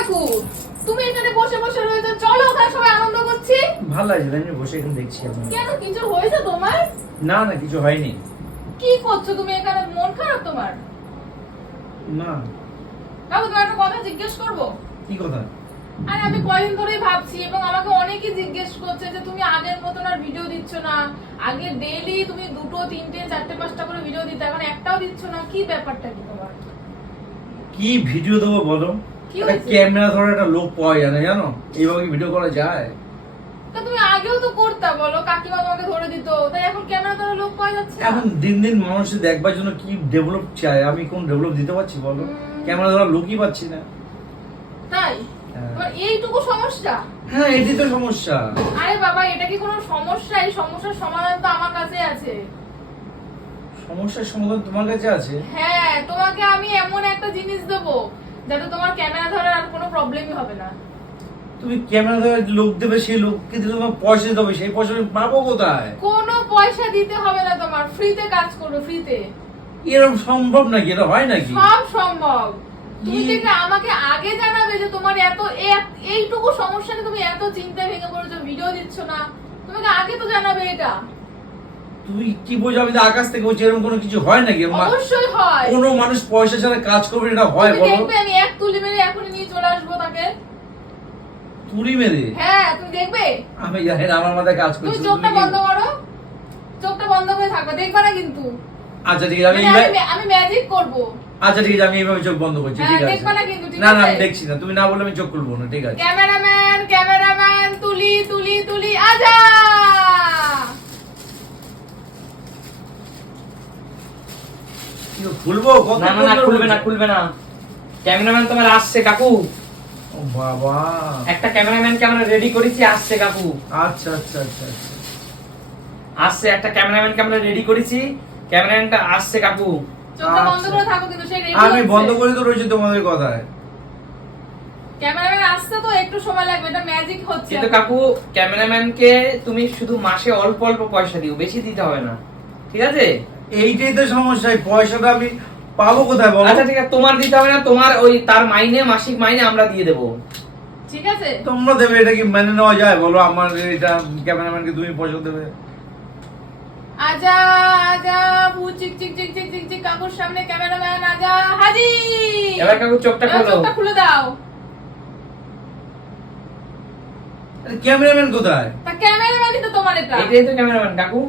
কাকু তুমি এখানে বসে বসে রয়েছো। চলো ওখানে সবাই আনন্দ করছি। ভালো লাগছে তাই আমি বসে এখানে দেখছি আমি কেন কিছু হয়েছে তোমার? না না কিছু হয়নি। কি করছ তুমি এখানে? মন খারাপ তোমার? না। কাকু তোমার একটা কথা জিজ্ঞেস করব? কি কথা? আর আমি কয়েকদিন ধরেই ভাবছি এবং আমাকে অনেকেই জিজ্ঞেস করছে যে তুমি আগের মতন আর ভিডিও দিচ্ছ না। আগে ডেইলি তুমি দুটো তিনটে চারটে পাঁচটা করে ভিডিও দিতে এখন একটাও দিচ্ছ না। কি ব্যাপারটা কি তোমার? কি ভিডিও দেবো বলো? ক্যামেরা ধরে একটা লোক পাওয়া যায় না জানো? এইভাবে ভিডিও করা যায়? তা তুমি আগেও তো করতা বলো কাকিমা তোমাকে ধরে দিত। তাই এখন ক্যামেরা ধরে লোক পাওয়া যাচ্ছে এখন দিন দিন মানুষের দেখবার জন্য কি ডেভেলপ চায়? আমি কোন ডেভেলপ দিতে পারছি বলো? ক্যামেরা ধরা লোকই পাচ্ছি না। তাই? হ্যাঁ। এইটুকু সমস্যা? হ্যাঁ এটি তো সমস্যা। আরে বাবা এটা কি কোনো সমস্যা? এই সমস্যার সমাধান তো আমার কাছে আছে। সমস্যার সমাধান তোমার কাছে আছে? হ্যাঁ তোমাকে আমি এমন একটা জিনিস দেবো যাতে তোমার ক্যামেরা ধরার আর কোনো প্রবলেমই হবে না। তুমি ক্যামেরা ধরে লোক দেবে সেই লোককে দিলে তোমার পয়সা দিতে হবে সেই পয়সা আমি পাবো কোথায়? কোনো পয়সা দিতে হবে না তোমার ফ্রিতে কাজ করবে ফ্রিতে এরকম সম্ভব নাকি? এটা হয় নাকি? সব সম্ভব। তুমি কি? আমাকে আগে জানাবে যে তোমার এত এইটুকু সমস্যা নিয়ে তুমি এত চিন্তায় ভেঙে পড়েছো ভিডিও দিচ্ছ না। তোমাকে আগে তো জানাবে এটা। তুমি কি বোঝো আমি তো আকাশ থেকে বলছি এরকম কোনো কিছু হয় নাকি? অবশ্যই হয়। কোনো মানুষ পয়সা ছাড়া কাজ করবে এটা হয় বলো। দেখবে আমি এক তুলি মেরে এখনই নিয়ে চলে আসব তাকে। তুড়ি মেরে? হ্যাঁ তুমি দেখবে? আমি জানি না আমার মাথায় কাজ করছে। চোখটা তুমি কি- বন্ধ করো। চোখটা বন্ধ করে থাকবে দেখবে না কিন্তু। আচ্ছা ঠিক আছে আমি মানে আমি- ম্যাজিক করব। আচ্ছা ঠিক আছে আমি এইভাবে চোখ বন্ধ করছি হ্যাঁ, ঠিক আছে। দেখবা না কিন্তু, ঠিক না না আমি দেখছি না তুমি না বললে আমি চোখ খুলবো না ঠিক আছে। ক্যামেরাম্যান ক্যামেরাম্যান তুলি তুলি তুলি আজা! খুলবো? না না না খুলবে না খুলবে না। ক্যামেরাম্যান তোমার আসছে কাকু। ও বাবা। একটা ক্যামেরাম্যানকে আমরা রেডি করেছি আসছে কাকু। আচ্ছা আচ্ছা আচ্ছা আচ্ছা। আসছে একটা ক্যামেরাম্যানকে আমরা রেডি করেছি। ক্যামেরাম্যানটা আসছে কাকু। বন্ধ আচ্ছা। করে থাকো কিন্তু সেই রেডি আমি বন্ধ করে তো রয়েছে তোমাদের কথায়। ক্যামেরাম্যান আসতে তো একটু সময় লাগবে এটা ম্যাজিক হচ্ছে। কিন্তু কাকু ক্যামেরাম্যানকে তুমি শুধু মাসে অল্প অল্প পয়সা দিও বেশি দিতে হবে না। ঠিক আছে? এইটাই তো সমস্যা পয়সাটা আমি পাবো কোথায় বলো? আচ্ছা ঠিক আছে তোমার দিতে হবে না তোমার ওই তার মাইনে মাসিক মাইনে আমরা দিয়ে দেবো। ঠিক আছে। তোমরা দেবে এটা কি মেনে নেওয়া যায়? বলো আমার এটা ক্যামেরাম্যানকে তুমি পয়সা দেবে। আজা আজা ভু চিক চিক চিক চিক চিক চিক কাকুর সামনে ক্যামেরাম্যান আজা হাজি! এবার কাকু চোখটা খোলো। চোখটা খুলে দাও। ক্যামেরাম্যান কোথায়? তা ক্যামেরাম্যানই তো তোমার এটা এটাই তো ক্যামেরাম্যান কাকু।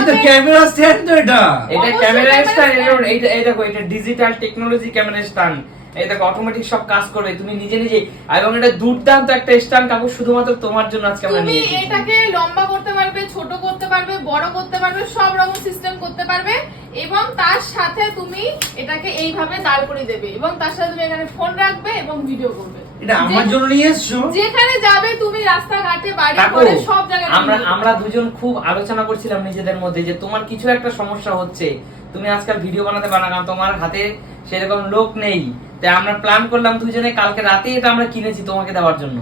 এটা ক্যামেরা স্ট্যান্ড তো এটা এটা ক্যামেরা স্ট্যান্ড এটা এই দেখো এটা ডিজিটাল টেকনোলজি ক্যামেরা স্ট্যান্ড এই দেখো অটোমেটিক সব কাজ করবে। তুমি নিজে নিজে এবং এটা দুর্দান্ত একটা স্ট্যান্ড কাকু শুধুমাত্র তোমার জন্য আজকে আমরা নিয়ে এসেছি। এটাকে লম্বা করতে পারবে ছোট করতে পারবে বড় করতে পারবে সব রকম সিস্টেম করতে পারবে। এবং তার সাথে তুমি এটাকে এইভাবে দাঁড় করে দেবে। এবং তার সাথে তুমি এখানে ফোন রাখবে এবং ভিডিও করবে। এটা আমার জন্য নিয়ে এসছো? যেখানে যাবে তুমি রাস্তাঘাটে বাড়ি করে সব জায়গায় আমরা আমরা দুজন খুব আলোচনা করছিলাম নিজেদের মধ্যে যে তোমার কিছু একটা সমস্যা হচ্ছে তুমি আজকাল ভিডিও বানাতে পারো না তোমার হাতে সেরকম লোক নেই। তাই আমরা প্ল্যান করলাম দুজনে কালকে রাতে এটা আমরা কিনেছি তোমাকে দেওয়ার জন্য।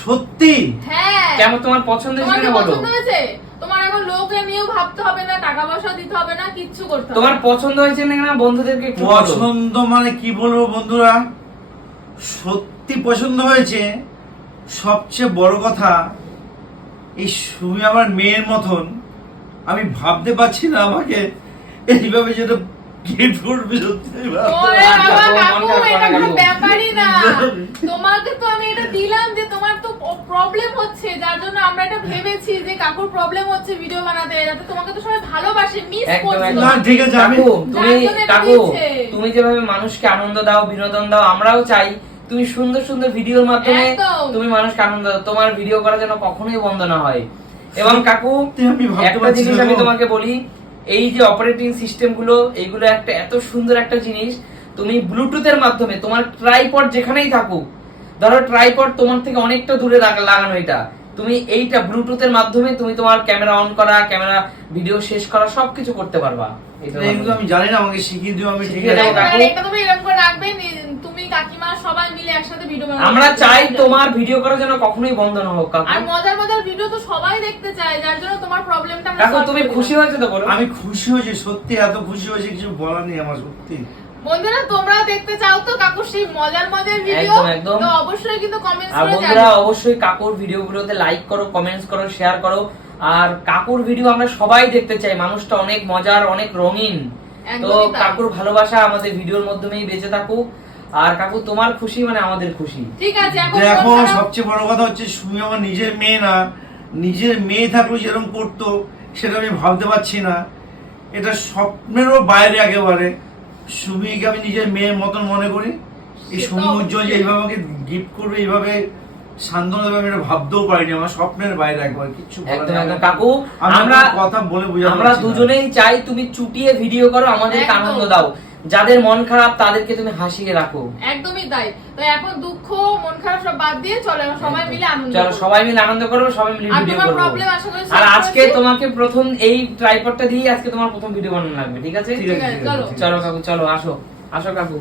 সত্যি? হ্যাঁ। কেমন তোমার পছন্দ হয়েছে তোমার বলো? পছন্দ হয়েছে? তোমার এখন লোকে নিয়েও ভাবতে হবে না টাকা পয়সা দিতে হবে না কিচ্ছু করতে তোমার পছন্দ হয়েছে না বন্ধুদেরকে পছন্দ মানে কি বলব বন্ধুরা? সত্যি পছন্দ হয়েছে সবচেয়ে বড় কথা এই সুমি আমার মেয়ের মতন আমি ভাবতে পারছি না আমাকে এইভাবে যেটা সত্যি আচ্ছা, বাবা, তোমার কাকু, খারাপ এটা করে কোনো কাকু। ব্যাপারই না। তোমাকে তো আমি এটা দিলাম যে তোমার তো প্রবলেম হচ্ছে যার জন্য আমরা এটা ভেবেছি যে কাকুর প্রবলেম হচ্ছে ভিডিও বানাতে যাতে তোমাকে তো সবাই ভালোবাসে মিস করছে না, ঠিক আছে, আমি- কাকু, তুমি যার জন্য এটা কাকু তুমি যেভাবে মানুষকে আনন্দ দাও বিনোদন দাও আমরাও চাই তুমি সুন্দর সুন্দর ভিডিওর মাধ্যমে তুমি মানুষকে আনন্দ দাও। তোমার ভিডিও করা যেন কখনোই বন্ধ না হয়। এবং কাকু একটা জিনিস আমি তোমাকে বলি এই যে অপারেটিং সিস্টেমগুলো এইগুলো একটা এত সুন্দর একটা জিনিস তুমি ব্লুটুথের মাধ্যমে তোমার ট্রাইপড যেখানেই থাকুক ধরো ট্রাইপড তোমার থেকে অনেকটা দূরে লাগানো এটা তুমি এইটা ব্লুটুথের মাধ্যমে তুমি তোমার ক্যামেরা অন করা ক্যামেরা ভিডিও শেষ করা সবকিছু করতে পারবা মাধ্যমে। আমি জানি না আমাকে শিখিয়ে দিও আমি ঠিক আছে। এটা তুমি এরকম করে রাখবে তুমি কাকিমা সবাই মিলে একসাথে ভিডিও বানাবে আমরা চাই তোমার ভিডিও করা যেন কখনোই বন্ধ না হোক কাকু আর মজার মজার ভিডিও তো সবাই দেখতে চায় যার জন্য তোমার প্রবলেমটা আমরা solve তুমি খুশি। হয়েছে তো বলো আমি খুশি হয়েছি সত্যি এত খুশি হয়েছি কিছু বলার নেই আমার সত্যি বন্ধুরা তোমরাও দেখতে চাও তো কাকুর সেই মজার মজার ভিডিও একদম, একদম। তো অবশ্যই কিন্তু কমেন্টস আর করে বন্ধুরা অবশ্যই কাকুর ভিডিওগুলোতে লাইক করো কমেন্টস করো শেয়ার করো। আর কাকুর ভিডিও আমরা সবাই দেখতে চাই। মানুষটা অনেক মজার অনেক রঙিন। তো কাকুর ভালোবাসা আমাদের ভিডিওর মাধ্যমেই বেঁচে থাকুক। আর কাকু তোমার খুশি মানে আমাদের খুশি? ঠিক আছে এখন দেখো সবচেয়ে বড় কথা হচ্ছে সুমি আমার নিজের মেয়ে না। নিজের মেয়ে থাকলেও যেরকম করতো সেটা আমি ভাবতে পারছি না। এটা স্বপ্নেরও বাইরে একেবারে। সুমিকে আমি নিজের মেয়ের মতন মনে করি। এই সুমি উজ্জ্বল যে এইভাবে আমাকে গিফট করবে এইভাবে সান্ত্বনা দেবে আমি এটা ভাবতেও পারিনি। আমার স্বপ্নের বাইরে একবার কিচ্ছু একদম একদম। কাকু আমরা কথা বলে আমরা দুজনেই চাই তুমি চুটিয়ে ভিডিও করো আমাদের আনন্দ দাও। যাদের মন খারাপ তাদেরকে তুমি হাসিয়ে রাখো। একদমই তাই। তো এখন দুঃখ মন খারাপ সব বাদ দিয়ে চলো সবাই মিলে আনন্দ চলো সবাই মিলে আনন্দ করো সবাই মিলে আর ভিডিও তোমার করব। আর আজকে তোমাকে প্রথম এই ট্রাইপডটা দিয়ে আজকে তোমার প্রথম ভিডিও বানানো লাগবে ঠিক আছে? ঠিক আছে, ঠিক আছে, ঠিক আছে, চলো। ঠিক আছে। চলো কাকু চলো আসো। আসো কাকু।